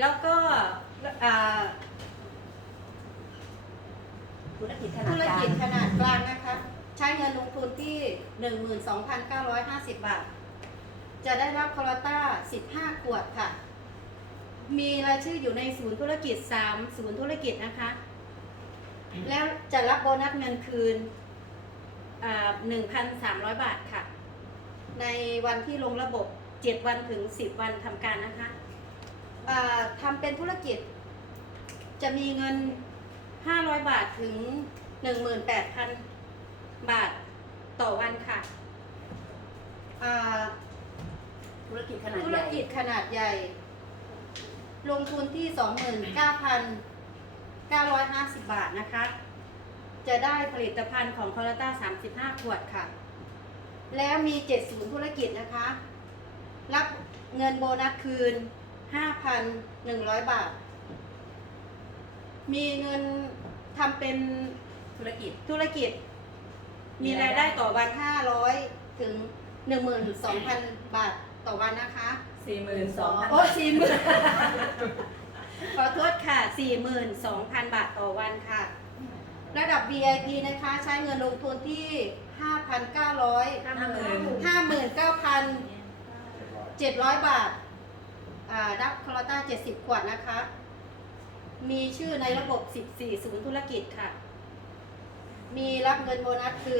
แล้วก็ธุรกิจขนาธุดรกลางกิจขนาดกลางนะคะ ใช้เงินลงทุนที่ 12,950 บาท จะได้รับโคโรต้า 15 ขวดค่ะ มีรายชื่ออยู่ในศูนย์ธุรกิจ 3 ศูนย์ธุรกิจนะคะ แล้วจะรับโบนัสเงินคืนอ่า1,300 บาทค่ะ ในวันที่ลงระบบ 7 วันถึง 10 วันทำการนะคะ ทำเป็นธุรกิจ จะมีเงิน 500 บาทถึง 18,000 บาทต่อวันค่ะอ่าธุรกิจขนาดธุใหรญ่กิจขนาดใหญ่ ลงทุนที่ 29,950 บาทนะคะ จะได้ผลิตภัณฑ์ของคอร์ต้า35 ขวดค่ะ แล้วมี7ศูนย์ธุรกิจนะคะ รับเงินโบนัสคืน 5,100 บาท มีเงินทำเป็นธุรกิจ ธุรกิจ มีรายได้ต่อวัน 500 ถึง 12,000 บาทต่อวันนะคะสี่หมื่นสองพันโอ้สี่หมื่นขอโทษค่ะ 42,000 บาทต่อวันค่ะ ระดับ VIP นะคะ ใช้เงินลงทุนที่ 5,900ห้าหมื่น59,700 บาท อ่ารับคอร์ต้า70 ขวดนะคะ มีชื่อในระบบ 14 ศูนย์ธุรกิจค่ะ มีรับเงินโบนัสคือ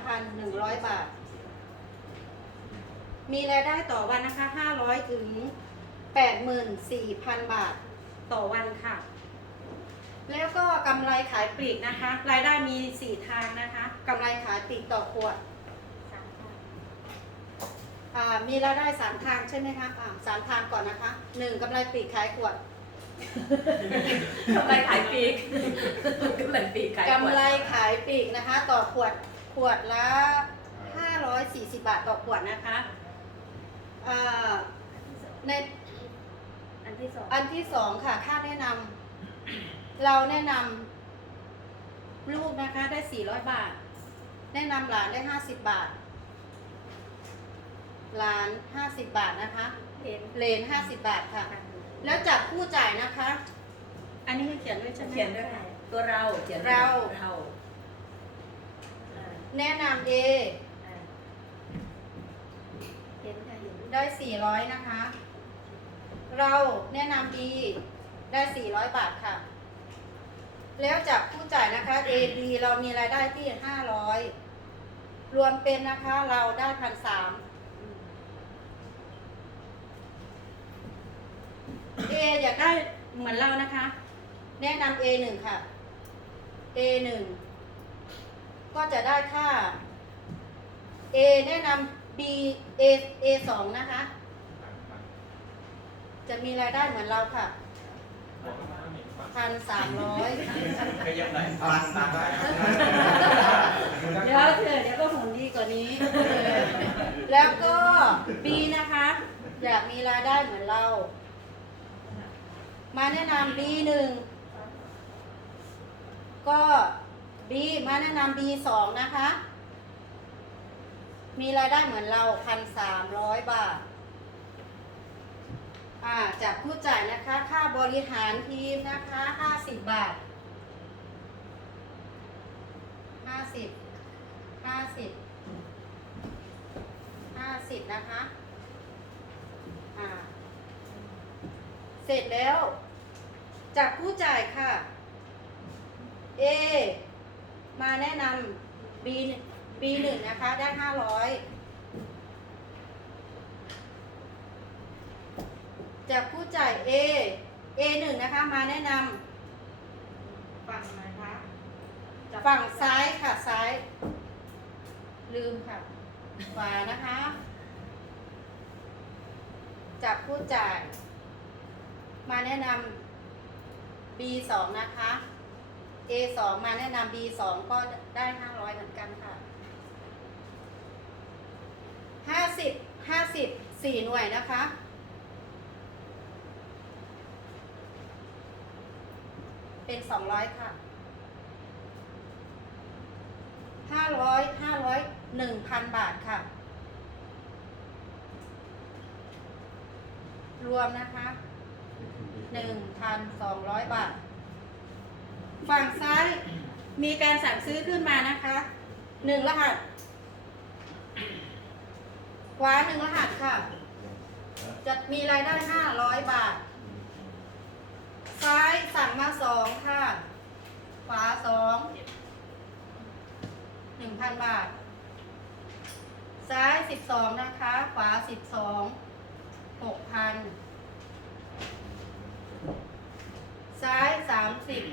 13,100 บาท มีรายได้ต่อวันนะคะ 500 ถึง 84,000 บาทต่อวันค่ะ แล้วก็กำไรขายปลีกนะคะ รายได้มี 4 ทางนะคะกำไรขายปลีกต่อขวด อ่ามีรายได้3ทางใช่ไหมคะอ่าสามทางก่อนนะคะ1กำไรปลีกขายขวดกำไรขายปีกกำไรปีกขายขวดกำไรขายปลีกนะคะ ต่อขวดขวดละ540บาทต่อขวดนะคะอ่าในอันที่สองอันที่สองค่ะค่าแนะนำเราแนะนำลูกนะคะได้400บาท แนะนำหลานได้50บาท หลาน 50 บาทนะคะเห็นเลน50 บาทค่ะ แล้วจับผู้จ่ายนะคะ อันนี้ให้เขียนด้วยใช่ไหม เขียนด้วยค่ะตัวเราเขียนด้วยเรา เราอ่าแนะนำ A อ่าเห็นค่ะเห็นได้ 400 นะคะ เราแนะนำ B ได้ 400 บาทค่ะ แล้วจากผู้จ่ายนะคะ A B เรามีรายได้ที่ 500 รวมเป็นนะคะเราได้พันสามอืม เออยากได้เหมือนเรานะคะ แนะนำ A หนึ่งค่ะ A หนึ่งก็จะได้ค่า A แนะนำ B A A สองนะคะ จะมีรายได้เหมือนเราค่ะพันสามร้อยขยับหน่อยตังตังได้เดี๋ยวเถอะเดี๋ยวก็หุ่นดีกว่านี้เออแล้วก็ B นะคะ อยากมีรายได้เหมือนเรา มาแนะนำ B หนึ่งก็ B มาแนะนำ B สองนะคะ มีรายได้เหมือนเราพันสามร้อยบาท อ่าจากผู้จ่ายนะคะ ค่าบริหารทีมนะคะห้าสิบบาทห้าสิบห้าสิบห้าสิบนะคะ อ่า เสร็จแล้ว จากผู้จ่ายค่ะ A มาแนะนำ B B หนึ่งนะคะ ได้ห้าร้อยจากผู้จ่าย A A หนึ่งนะคะ มาแนะนำฝั่งไหนคะฝั่งซ้ายค่ะซ้าย ลืมค่ะขวานะคะ จากผู้จ่าย มาแนะนำ B สองนะคะ A สองมาแนะนำ B สองก็ได้ห้าร้อยเหมือนกันค่ะห้าสิบห้าสิบสี่หน่วยนะคะ เป็นสองร้อยค่ะห้าร้อยห้าร้อยหนึ่งพันบาทค่ะ รวมนะคะ หนึ่งพันสองร้อยบาท ฝั่งซ้ายมีการสั่งซื้อขึ้นมานะคะหนึ่งรหัสขวาหนึ่งรหัสค่ะ จะมีรายได้ห้าร้อยบาท ซ้ายสั่งมาสองค่ะ ขวาสองหนึ่งพันบาท ซ้ายสิบสองนะคะ ขวาสิบสองหกพันายสามสิบ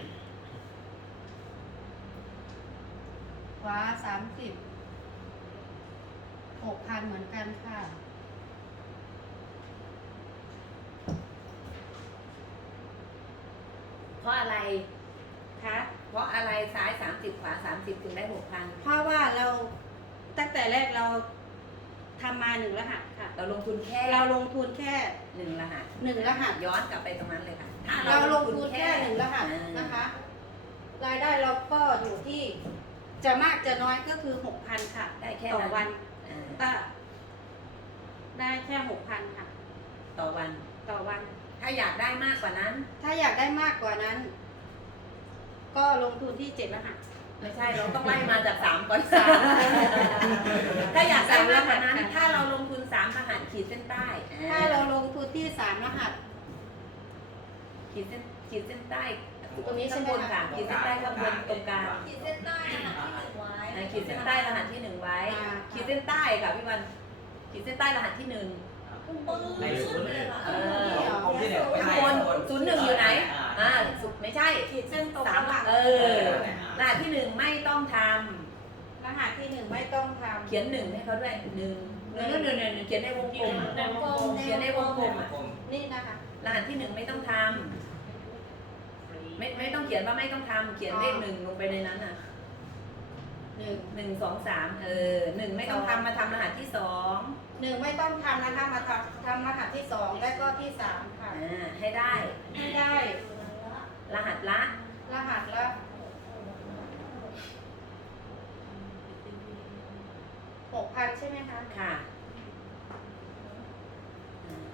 ขวาสามสิบหกพันเหมือนกันค่ะ เพราะอะไรคะเพราะอะไรซ้ายสามสิบขวาสามสิบถึงได้หกพัน เพราะว่าเราตั้งแต่แรกเรา ทำมาหนึ่งรหัสค่ะ เราลงทุนแค่เราลงทุนแค่หนึ่งรหัสหนึ่งรหัส ย้อนกลับไปตรงนั้นเลยค่ะถ้าเราลงทุนแค่หนึ่งรหัสอ่านะคะ รายได้เราก็อยู่ที่จะมากจะน้อยก็คือหกพันค่ะได้แค่ต่อวันอ่าก็ได้แค่หกพันค่ะ ต่อวันต่อวัน ถ้าอยากได้มากกว่านั้น ถ้าอยากได้มากกว่านั้น ก็ลงทุนที่เจ็ดรหัส ไม่ใช่เราต้องไล่มาจากสามก่อนสามถ้าอยากได้มากกว่านั้นสามรหัสถ้าเราลงทุนสามรหัสขีดเส้นใต้ถ้าเราลงทุนที่สามรหัส ขีดเส้นขีดเส้นใต้ตรงนี้ช่ข้างบนค่ะขีดเส้นใต้ข้างบนตรงกลางขีดเส้นใต้นะคะที่หนึ่งไว้ขีดเส้นใต้รหัสที่หนึ่งไว้ ขีดเส้นใต้ค่ะพี่วันขีดเส้นใต้รหัสที่หนึ่งปื้ดเลยค่ะเออข้างบนศูนย์หนึ่งอยู่ไหนอ่าสุดไม่ใช่ขีดเส้นตรงสามเออ หัสที่หนึ่งไม่ต้องทรหัสที่หนึ่งไม่ต้องทำเขียนหนึ่งให้เขาด้วยหนึ่งหนึ่งหนึ่งหนึ่งหนึ่งเขียนในวงกลมำเขียนในวงกลมอะนี่นะคะรหัสที่หนึ่งไม่ต้องทำไม่ไม่ต้องเขียนว่าไม่ต้องทำเขียนเลขหนึ่งลงไปในนั้นน่ะหนึ่งหนึ่งสองสามเออหนึ่งไม่ต้องทำมาทำรหัสที่สองหนึ่งไม่ต้องทำนะคะมาทำทำรหัสที่สองและก็ที่สามค่ะอ่าให้ได้ให้ได้ รหัสละรหัสละหกพัน ใช่ไหมคะ ค่ะอ่า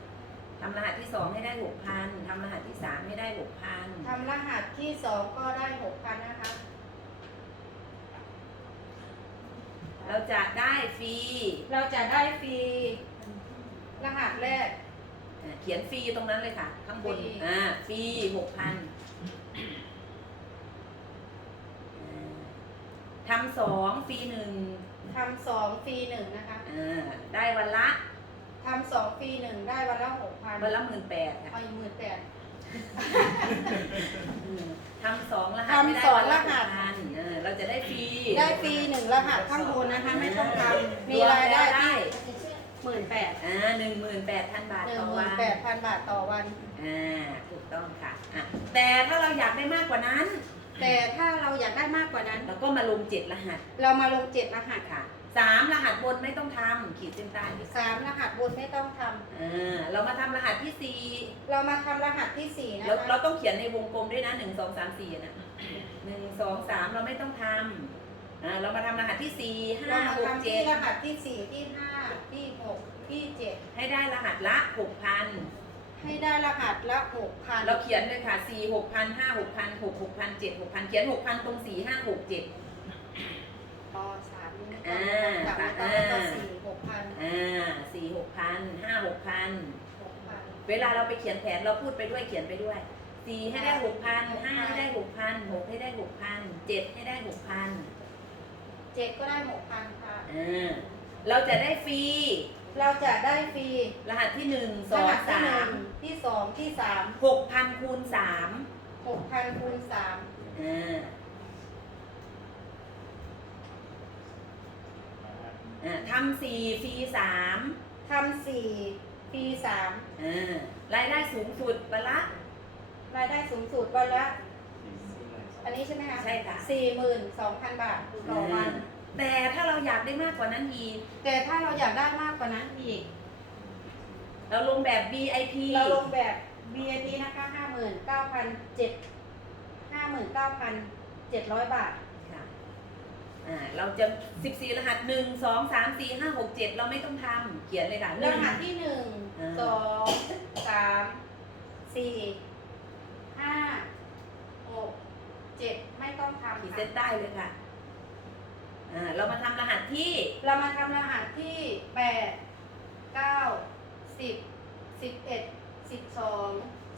ทำรหัสที่สองให้ได้หกพันทำรหัสที่สามให้ได้หกพันทำรหัสที่สองก็ได้หกพันนะคะ เราจะได้ฟรีเราจะได้ฟรี รหัสแรก อ่าเขียนฟรีตรงนั้นเลยค่ะ ข้างบนฟรี อ่าฟรีหกพันทำสองฟรีหนึ่ง ทำสองฟรีหนึ่งนะคะอ่าได้วันละทำสองฟรีหนึ่งได้วันละหกพันวันละหมื่นแปดค่ะเอาอีกหมื่นแปดอืมทำสองรหัสทำไม่ได้สองวันละรหัสพันเออเราจะได้ฟรีได้ฟรีหนึ่งรหัสข้างบนนะคะไม่ต้องทำมีรายได้ที่หมื่นแปดอ่าหนึ่งหมื่นแปดพันบาทหนึ่งต่อหมื่วันนแปดพันบาทต่อวัน อ่าถูกต้องค่ะอะแต่ถ้าเราอยากได้มากกว่านั้น แต่ถ้าเราอยากได้มากกว่านั้นเราก็มาลงเจ็ดรหัสเรามาลงเจ็ดรหัสค่ะสามรหัสบนไม่ต้องทำขีดเส้นใต้ที่สามรหัสบนไม่ต้องทำอ่าเรามาทำรหัสที่สี่เรามาทำรหัสที่สี่นะเราเราคะต้องเขียนในวงกลมด้วยนะหนึ่งสองสามสี่นะหนึ่งสองสามเราไม่ต้องทำอ่าเรามาทำรหัสที่สี่ห้าเรามาหกทำเจ็ที่ดรหัสที่สี่ที่ห้าที่หกที่เจ็ดให้ได้รหัสละหกพัน ให้ได้รหัสละหกพันเราเขียนเลยค่ะสี่หกพันห้าหกพันหกหกพันเจ็ดหกพันเขียนหกพันตรงสี่ห้าหกเจ็ดอ๋อสามนี่ไม่อ่าต้องจับไม่ต้องอ่าแล้วก็สี่หกพันอ่าสี่หกพันห้าหกพันหกพันเวลาเราไปเขียนแผนเราพูดไปด้วยเขียนไปด้วยสี่ให้ได้หกพันห้าให้ได้หกพันหกให้ได้หกพันเจ็ดให้ได้หกพันเจ็ดก็ได้หกพันค่ะอ่าเราจะได้ฟรี เราจะได้ฟรีรหัสที่หนึ่งสรองหัสที่สาหนึ่มงที่สองที่สามหกพันคูณสามหกพันคูณสามอ่าอ่าทำสี่ฟรีสามทำสี่ฟรีสามอ่ารายได้สูงสุดวันละรายได้สูงสุดวันละ อันนี้ใช่ไหมคะใช่ค่ะสี่หมื่นสองพันบาทต่อวัน แต่ถ้าเราอยากได้มากกว่านั้นอีกแต่ถ้าเราอยากได้มากกว่านั้นอีก เราลงแบบ VIP เราลงแบบ VIP นะคะห้าหมื่นเก้าพันเจ็ดห้าหมื่นเก้าพันเจ็ดร้อยบาทค่ะอ่าเราจะสิบสี่รหัสหนึ่งสองสามสี่3 4 5 6 7 เราไม่ต้องทำเขียนเลยค่ะรหัสที่หนึ่งสองสามสี่ห้าหกเจ็ดไม่ต้องทำขีดเส้นใต้เลยค่ะ อ่าเรามาทำรหัสที่เรามาทำรหัสที่แปดเก้าสิบสิบเอ็ดสิบสอง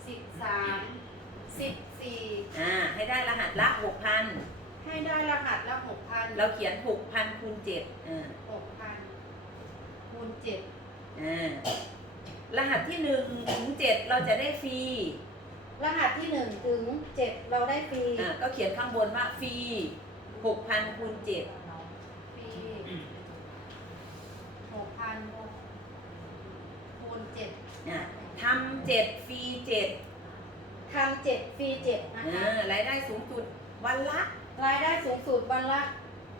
สิบสามสิบสี่อ่าให้ได้รหัสละหกพันให้ได้รหัสละหกพันเราเขียนหกพันคูณเจ็ดอ่าหกพันคูณเจ็ดอ่ารหัสที่หนึ่งถึงเจ็ดเราจะได้ฟรีรหัสที่หนึ่งถึงเจ็ดเราได้ฟรีอ่าก็เขียนข้างบนว่าฟรีหกพันคูณเจ็ด ฟรีหกพันคูณเจ็ดอ่าทำเจ็ดฟรีเจ็ดทำเจ็ดฟรีเจ็ดนะอ่คะารายได้สูงสุดวันละรายได้สูงสุดวันละ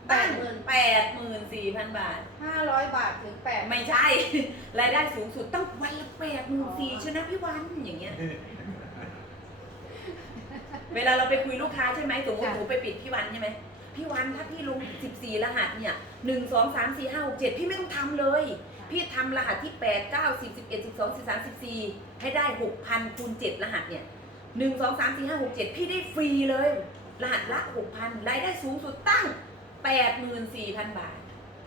แปตั้ดงหมื่นแปดหมื่นสี่พันบาท ห้าร้อยบาทถึงแปดไม่ใช่ รายได้สูงสุดต้องวันละแปดหมื่นสี่ชนะพี่วันอย่างเงี้ย เวลาเราไปคุยลูกค้าใช่ไหมสมมติหนูไปปิดพี่วันใช่ไหมพี่วันถ้าพี่ลงสิบสี่รหัสเนี่ยหนึ่งสองสามสี่ห้าหกเจ็ดพี่ไม่ต้องทำเลย พี่ทำรหัสที่แปดเก้าสิบสิบเอ็ดสิบสองสิบสามสิบสี่ให้ได้หกพันคูณเจ็ดรหัสเนี่ยหนึ่งสองสามสี่ห้าหกเจ็ดพี่ได้ฟรีเลย รหัสละหกพันรายได้สูงสุดตั้งแปดหมื่นสี่พันบาท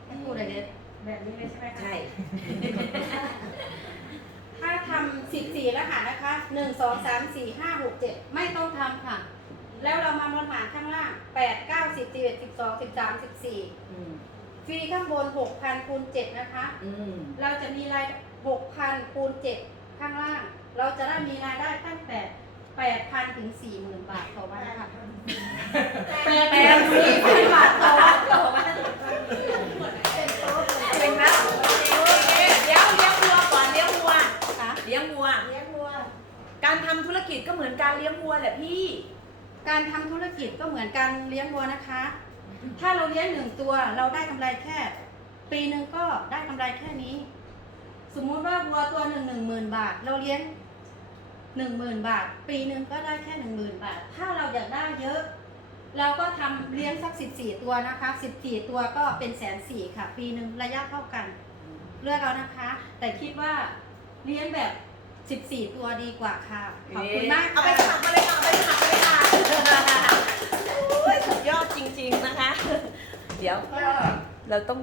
ให้พูดอะไรเนี่ยแบบนี้เลยใช่ไหมคะใช่ถ้าทำ สิบสี่รหัสนะคะหนึ่งสองสามสี่ห้าหกเจ็ดไม่ต้องทำค่ะ แล้วเรามาบนหารข้างล่างแปดเก้าสิบสิบเอ็ดสิบสองสิบสามสิบสี่อืมฟรีข้างบนหกพันคูณเจ็ดนะคะ อืมเราจะมีรายหกพันคูณเจ็ดข้างล่าง เราจะได้มีรายได้ตั้งแต่แปดพันถึงสี่หมื่นบาทต่อวันค่ะแปดแปดสี่พันบาทต่อวันต่อวันเป็นนะเดี๋ยวเลี้ยงวัวก่อนเลี้ยงวัว ค่ะ เลี้ยงวัว เลี้ยงวัว การทำธุรกิจก็เหมือนการเลี้ยงวัวแหละพี่ การทำธุรกิจก็เหมือนการเลี้ยงวัวนะคะ ถ้าเราเลี้ยงหนึ่งตัวเราได้กำไรแค่ ปีหนึ่งก็ได้กำไรแค่นี้ สมมุติว่าวัวตัวหนึ่งหนึ่งหมื่นบาท เราเลี้ยงหนึ่งหมื่นบาท ปีหนึ่งก็ได้แค่หนึ่งหมื่นบาท ถ้าเราอยากได้เยอะ เราก็ทำเลี้ยงสักสิบสี่ตัวนะคะสิบสี่ตัวก็เป็นแสนสี่ค่ะ ปีหนึ่งระยะเท่ากัน เลือกเอานะคะ แต่คิดว่าเลี้ยงแบบสิบสี่ตัวดีกว่าค่ะ ขอบคุณมากเอาไปสมัครมาเลยค่ะเอาไปสมัครเลย โอ้ยสุดยอดจริง ๆ นะคะ เดี๋ยวเราต้อง